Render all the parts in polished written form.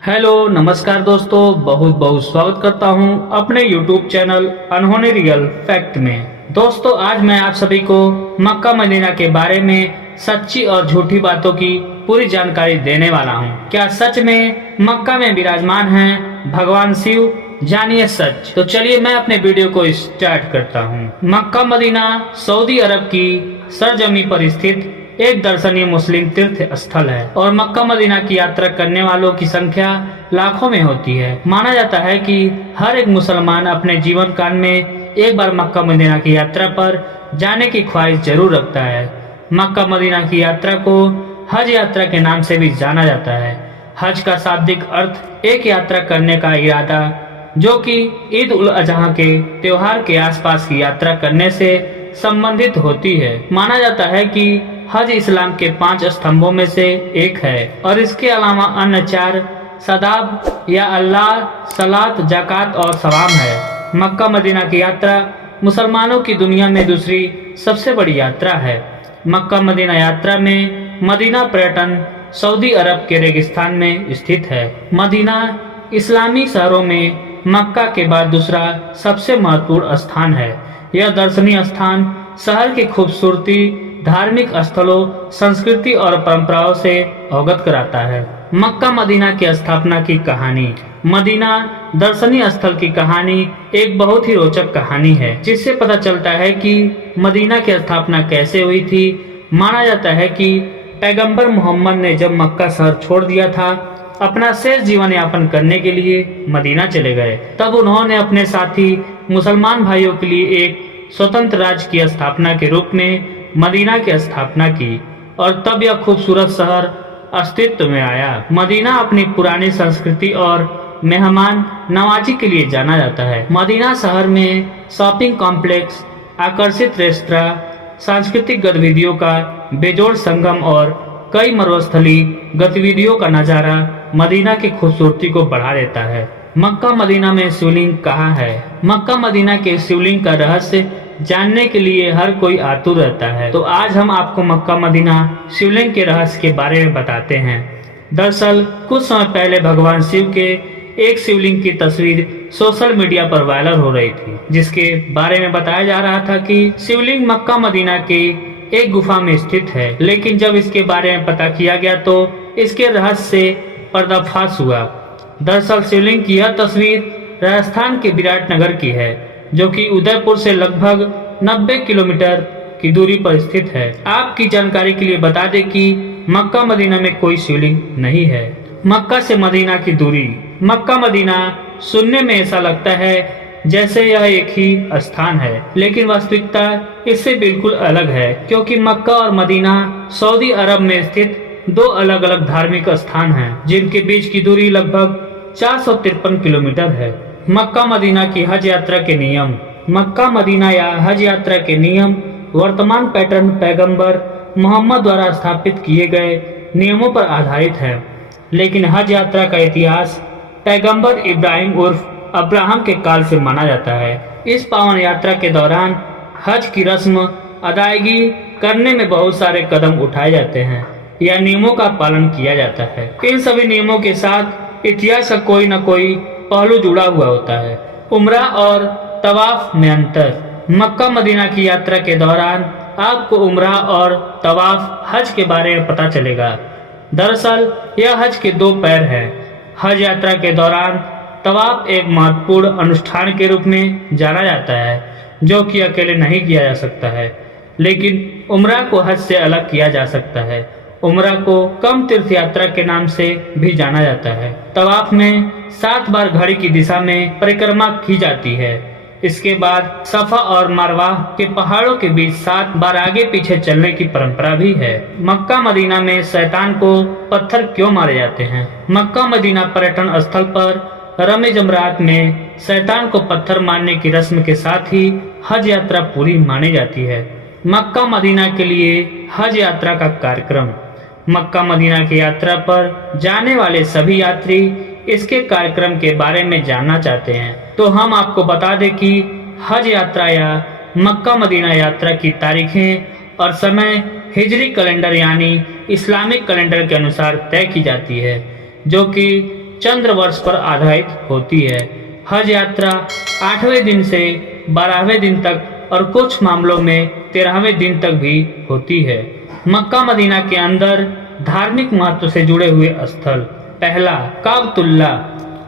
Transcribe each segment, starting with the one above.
Hello नमस्कार दोस्तों, बहुत बहुत स्वागत करता हूं अपने YouTube चैनल अनहोनी रियल फैक्ट में। दोस्तों, आज मैं आप सभी को मक्का मदीना के बारे में सच्ची और झूठी बातों की पूरी जानकारी देने वाला हूं। क्या सच में मक्का में विराजमान हैं भगवान शिव? जानिए सच। तो चलिए मैं अपने वीडियो को स्टार्ट करता हूं। मक्का मदीना सऊदी अरब की सरजमी पर स्थित एक दर्शनीय मुस्लिम तीर्थ स्थल है और मक्का मदीना की यात्रा करने वालों की संख्या लाखों में होती है। माना जाता है कि हर एक मुसलमान अपने जीवन काल में एक बार मक्का मदीना की यात्रा पर जाने की ख्वाहिश जरूर रखता है। मक्का मदीना की यात्रा को हज यात्रा के नाम से भी जाना जाता है। हज का शाब्दिक अर्थ एक यात्रा करने का इरादा, जो कि ईद उल अजहा के त्योहार के आसपास की यात्रा करने से संबंधित होती है। माना जाता है कि हज इस्लाम के 5 स्तंभों में से एक है और इसके अलावा अन्य 4 सदाब या अल्लाह, सलात, जाकात और सवाम है। मक्का मदीना की यात्रा मुसलमानों की दुनिया में दूसरी सबसे बड़ी यात्रा है। मक्का मदीना यात्रा में मदीना पर्यटन सऊदी अरब के रेगिस्तान में स्थित है। मदीना इस्लामी शहरों में मक्का के बाद दूसरा सबसे महत्वपूर्ण स्थान है। यह दर्शनीय स्थान शहर की खूबसूरती, धार्मिक स्थलों, संस्कृति और परंपराओं से अवगत कराता है। मक्का मदीना की स्थापना की कहानी। मदीना दर्शनीय स्थल की कहानी एक बहुत ही रोचक कहानी है, जिससे पता चलता है कि मदीना की स्थापना कैसे हुई थी। माना जाता है कि पैगंबर मोहम्मद ने जब मक्का शहर छोड़ दिया था, अपना शेष जीवन यापन करने के लिए मदीना चले गए, तब उन्होंने अपने साथी मुसलमान भाइयों के लिए एक स्वतंत्र राज्य की स्थापना के रूप में मदीना की स्थापना की और तब यह खूबसूरत शहर अस्तित्व में आया। मदीना अपनी पुरानी संस्कृति और मेहमान नवाजी के लिए जाना जाता है। मदीना शहर में शॉपिंग कॉम्प्लेक्स, आकर्षित रेस्तरां, सांस्कृतिक गतिविधियों का बेजोड़ संगम और कई मरुस्थली गतिविधियों का नजारा मदीना की खूबसूरती को बढ़ा देता है। मक्का मदीना में शिवलिंग कहाँ है? मक्का मदीना के शिवलिंग का रहस्य जानने के लिए हर कोई आतुर रहता है। तो आज हम आपको मक्का मदीना शिवलिंग के रहस्य के बारे में बताते हैं। दरअसल कुछ समय पहले भगवान शिव के एक शिवलिंग की तस्वीर सोशल मीडिया पर वायरल हो रही थी, जिसके बारे में बताया जा रहा था कि शिवलिंग मक्का मदीना के एक गुफा में स्थित है। लेकिन जब इसके बारे में पता किया गया तो इसके रहस्य से पर्दाफाश हुआ। दरअसल शिवलिंग की यह तस्वीर राजस्थान के विराटनगर की है, जो कि उदयपुर से लगभग 90 किलोमीटर की दूरी पर स्थित है। आपकी जानकारी के लिए बता दें कि मक्का मदीना में कोई शिवलिंग नहीं है। मक्का से मदीना की दूरी। मक्का मदीना सुनने में ऐसा लगता है जैसे यह एक ही स्थान है, लेकिन वास्तविकता इससे बिल्कुल अलग है, क्योंकि मक्का और मदीना सऊदी अरब में स्थित 2 अलग अलग धार्मिक स्थान हैं, जिनके बीच की दूरी लगभग 453 किलोमीटर है। मक्का मदीना की हज यात्रा के नियम। मक्का मदीना या हज यात्रा के नियम वर्तमान पैटर्न पैगंबर मोहम्मद द्वारा स्थापित किए गए नियमों पर आधारित है, लेकिन हज यात्रा का इतिहास पैगंबर इब्राहिम उर्फ अब्राहम के काल से माना जाता है। इस पावन यात्रा के दौरान हज की रस्म अदायगी करने में बहुत सारे कदम उठाए जाते हैं या नियमों का पालन किया जाता है। इन सभी नियमों के साथ इतिहास का कोई न कोई पहलू जुड़ा हुआ होता है। उम्रा और तवाफ में अंतर। मक्का मदीना की यात्रा के दौरान आपको उम्रा और तवाफ हज के बारे में पता चलेगा। दरअसल यह हज के 2 पैर हैं। हज यात्रा के दौरान तवाफ एक महत्वपूर्ण अनुष्ठान के रूप में जाना जाता है, जो कि अकेले नहीं किया जा सकता है, लेकिन उम्रा को हज से अलग किया जा सकता है। उम्रा को कम तीर्थ यात्रा के नाम से भी जाना जाता है। तवाफ में 7 बार घड़ी की दिशा में परिक्रमा की जाती है। इसके बाद सफा और मरवा के पहाड़ों के बीच 7 बार आगे पीछे चलने की परंपरा भी है। मक्का मदीना में शैतान को पत्थर क्यों मारे जाते हैं? मक्का मदीना पर्यटन स्थल पर रमे जमरात में शैतान को पत्थर मारने की रस्म के साथ ही हज यात्रा पूरी मानी जाती है। मक्का मदीना के लिए हज यात्रा का कार्यक्रम। मक्का मदीना की यात्रा पर जाने वाले सभी यात्री इसके कार्यक्रम के बारे में जानना चाहते हैं, तो हम आपको बता दें कि हज यात्रा या मक्का मदीना यात्रा की तारीखें और समय हिजरी कैलेंडर यानी इस्लामिक कैलेंडर के अनुसार तय की जाती है, जो कि चंद्र वर्ष पर आधारित होती है। हज यात्रा 8वें दिन से 12वें दिन तक और कुछ मामलों में 13वें दिन तक भी होती है। मक्का मदीना के अंदर धार्मिक महत्व से जुड़े हुए स्थल। पहला, काबतुल्ला।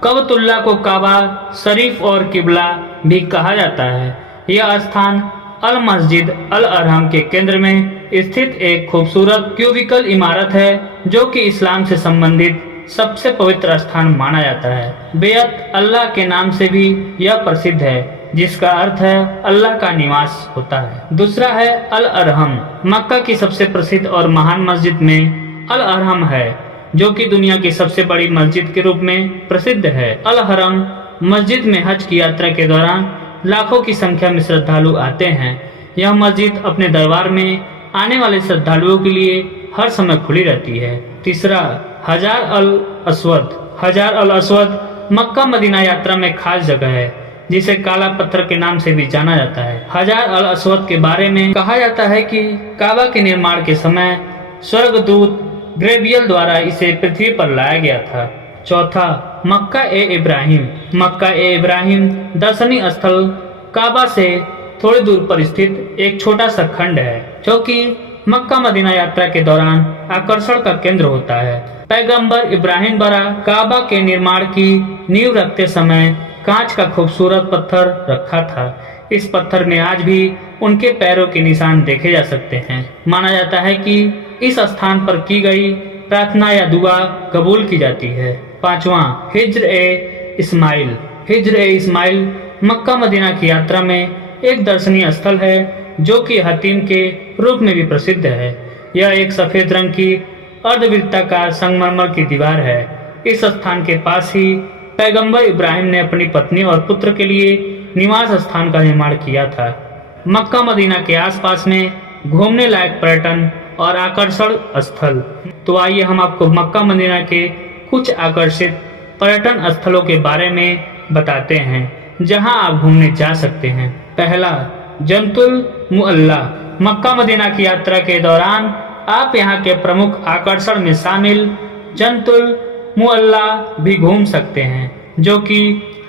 काबतुल्ला को काबा शरीफ और किबला भी कहा जाता है। यह स्थान अल मस्जिद अल अरहम के केंद्र में स्थित एक खूबसूरत क्यूबिकल इमारत है जो कि इस्लाम से संबंधित सबसे पवित्र स्थान माना जाता है। बेयत अल्लाह के नाम से भी यह प्रसिद्ध है, जिसका अर्थ है अल्लाह का निवास होता है। दूसरा है अल अरहम। मक्का की सबसे प्रसिद्ध और महान मस्जिद में अल अरहम है, जो कि दुनिया की सबसे बड़ी मस्जिद के रूप में प्रसिद्ध है। अल अरहम मस्जिद में हज की यात्रा के दौरान लाखों की संख्या में श्रद्धालु आते हैं। यह मस्जिद अपने दरबार में आने वाले श्रद्धालुओं के लिए हर समय खुली रहती है। तीसरा, हजार अल अस्वद। हजार अल अस्वद मक्का मदीना यात्रा में खास जगह है, जिसे काला पत्थर के नाम से भी जाना जाता है। हजार अल अस्वद के बारे में कहा जाता है कि काबा के निर्माण के समय स्वर्गदूत ग्रेबियल द्वारा इसे पृथ्वी पर लाया गया था। चौथा, मक्का ए इब्राहिम। मक्का ए इब्राहिम दर्शनीय स्थल काबा से थोड़ी दूर पर स्थित एक छोटा सा खंड है, जो कि मक्का मदीना यात्रा के दौरान आकर्षण का केंद्र होता है। पैगंबर इब्राहिम द्वारा काबा के निर्माण की नींव रखते समय कांच का खूबसूरत पत्थर रखा था। इस पत्थर में आज भी उनके पैरों के निशान देखे जा सकते हैं। माना जाता है कि इस स्थान पर की गई प्रार्थना या दुआ कबूल की जाती है। पांचवा, हिज्र ए इस्माइल। हिज्र ए इस्माइल मक्का मदीना की यात्रा में एक दर्शनीय स्थल है, जो कि हतीम के रूप में भी प्रसिद्ध है। यह एक सफेद रंग की अर्धवृत्ताकार संगमरमर की दीवार है। इस स्थान के पास ही पैगंबर इब्राहिम ने अपनी पत्नी और पुत्र के लिए निवास स्थान का निर्माण किया था। मक्का मदीना के आसपास में घूमने लायक पर्यटन और आकर्षण स्थल। तो आइए हम आपको मक्का मदीना के कुछ आकर्षित पर्यटन स्थलों के बारे में बताते हैं, जहां आप घूमने जा सकते हैं। पहला, जन्नतुल मुअल्ला। मक्का मदीना की यात्रा के दौरान आप यहां के प्रमुख आकर्षण में शामिल जन्नतुल मुअल्ला भी घूम सकते हैं, जो कि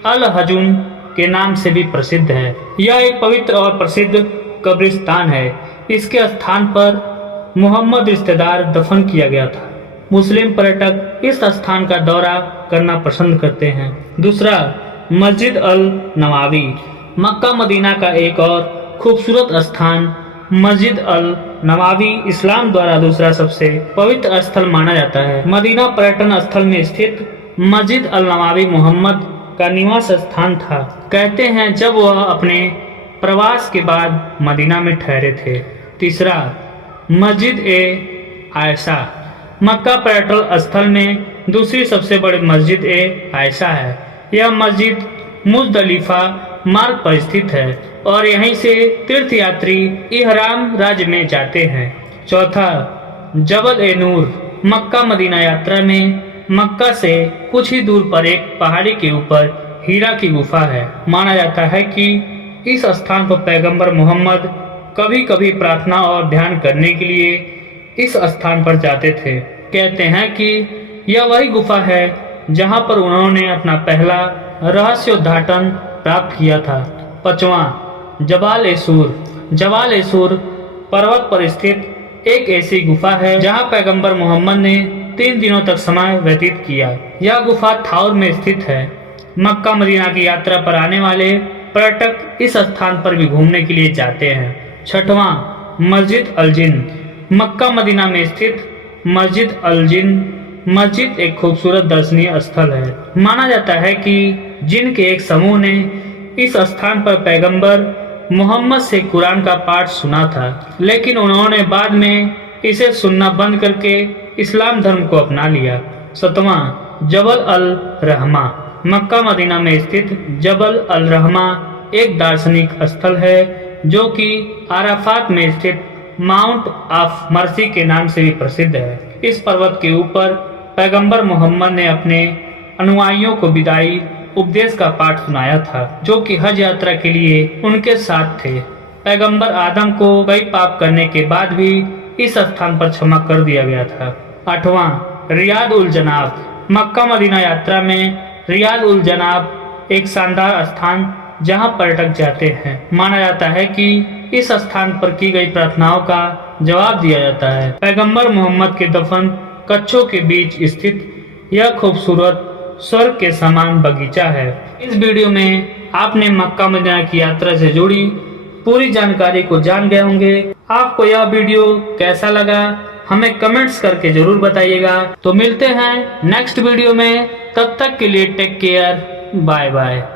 अल हजुन के नाम से भी प्रसिद्ध है। यह एक पवित्र और प्रसिद्ध कब्रिस्तान है। इसके स्थान पर मोहम्मद रिश्तेदार दफन किया गया था। मुस्लिम पर्यटक इस स्थान का दौरा करना पसंद करते हैं। दूसरा, मस्जिद अल नवावी। मक्का मदीना का एक और खूबसूरत स्थान मस्जिद अल नवावी इस्लाम द्वारा दूसरा सबसे पवित्र स्थल माना जाता है। मदीना पर्यटन स्थल में स्थित मस्जिद अल नवावी मोहम्मद का निवास स्थान था। कहते हैं जब वह अपने प्रवास के बाद मदीना में ठहरे थे। तीसरा, मस्जिद ए आयशा। मक्का पर्यटन स्थल में दूसरी सबसे बड़ी मस्जिद ए आयशा है। यह मस्जिद मुजदलिफा मार्ग पर स्थित है और यहीं से तीर्थयात्री इहराम राज्य में जाते हैं। चौथा, जबल ए नूर। मक्का मदीना यात्रा में मक्का से कुछ ही दूर पर एक पहाड़ी के ऊपर हीरा की गुफा है। माना जाता है कि इस स्थान पर पैगंबर मोहम्मद कभी कभी प्रार्थना और ध्यान करने के लिए इस स्थान पर जाते थे। कहते हैं कि यह वही गुफा है जहां पर उन्होंने अपना पहला रहस्योद्घाटन प्राप्त किया था। पांचवा, जबाल ए सूर। जबाल ए सूर पर्वत पर स्थित एक ऐसी गुफा है जहां पैगंबर मोहम्मद ने 3 दिनों तक समय व्यतीत किया। यह गुफा थाउर में स्थित है। मक्का मदीना की यात्रा पर आने वाले पर्यटक इस स्थान पर भी घूमने के लिए जाते हैं। छठवां, मस्जिद अल जिन। मक्का मदीना में स्थित मस्जिद अल जिन मस्जिद एक खूबसूरत दर्शनीय स्थल है। माना जाता है कि जिन के एक समूह ने इस स्थान पर पैगंबर मोहम्मद से कुरान का पाठ सुना था, लेकिन उन्होंने बाद में इसे सुनना बंद करके इस्लाम धर्म को अपना लिया। सातवां, जबल अल रहमा। मक्का मदीना में स्थित जबल अल रहमा एक दार्शनिक स्थल है जो कि आराफात में स्थित माउंट ऑफ मर्सी के नाम से भी प्रसिद्ध है। इस पर्वत के ऊपर पैगंबर मोहम्मद ने अपने अनुयायियों को विदाई उपदेश का पाठ सुनाया था, जो कि हज यात्रा के लिए उनके साथ थे। पैगंबर आदम को कई पाप करने के बाद भी इस स्थान पर क्षमा कर दिया गया था। आठवां, रियाद उल जनाब। मक्का मदीना यात्रा में रियाद उल जनाब एक शानदार स्थान जहां पर्यटक जाते हैं। माना जाता है कि इस स्थान पर की गई प्रार्थनाओं का जवाब दिया जाता है। पैगंबर मोहम्मद के दफन कच्छों के बीच स्थित यह खूबसूरत स्वर्ग के समान बगीचा है। इस वीडियो में आपने मक्का मदीना की यात्रा से जुड़ी पूरी जानकारी को जान गए होंगे। आपको यह वीडियो कैसा लगा हमें कमेंट्स करके जरूर बताइएगा। तो मिलते हैं नेक्स्ट वीडियो में, तब तक के लिए टेक केयर, बाय बाय।